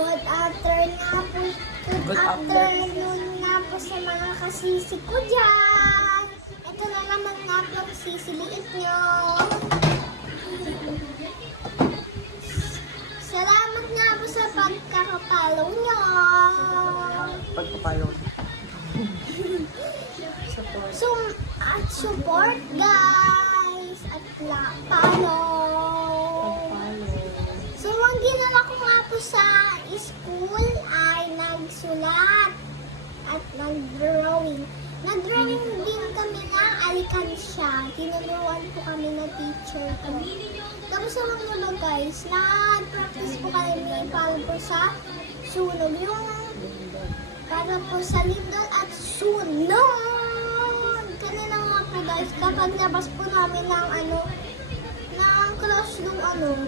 Good afternoon nga po. Good afternoon nga po sa mga kasisi ko dyan. Ito na naman nga po ang sisiliit nyo. Salamat nga po sa pagkakapalo nyo. Pagpapalo. At support guys. At follow. So, ang ginawa ko nga po sa school ay nagsulat at nag-drawing. Nag-drawing din kami ng alikansya. Tinuruan po kami na teacher ko. Tapos naman naman guys, nag-practice po kami para po sa sunog. Yung para po sa lindol at sunog. Kanina nga po guys, kapag labas po namin ng ng classroom doon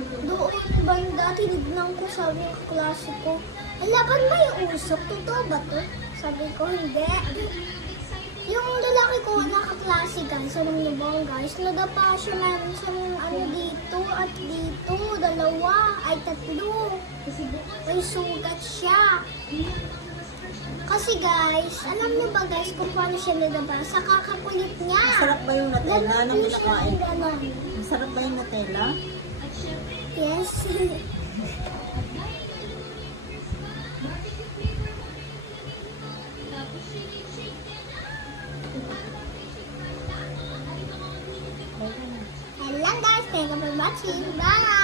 banda, tinignan ko, sabi ng klase ko, laban ba yung usok? Totoo ba to? Sabi ko, hindi. Yung lalaki ko nakaklase guys, anong nabang guys, nadapa siya meron sa dito at dito, dalawa, ay tatlo. May sugat siya. Kasi guys, alam mo ba guys kung paano siya nadapa? Sa kakakulit niya. Masarap ba yung Nutella na kinakain? Ganon. Masarap ba yung Nutella? Yes. Hello guys, thank you for watching. Bye!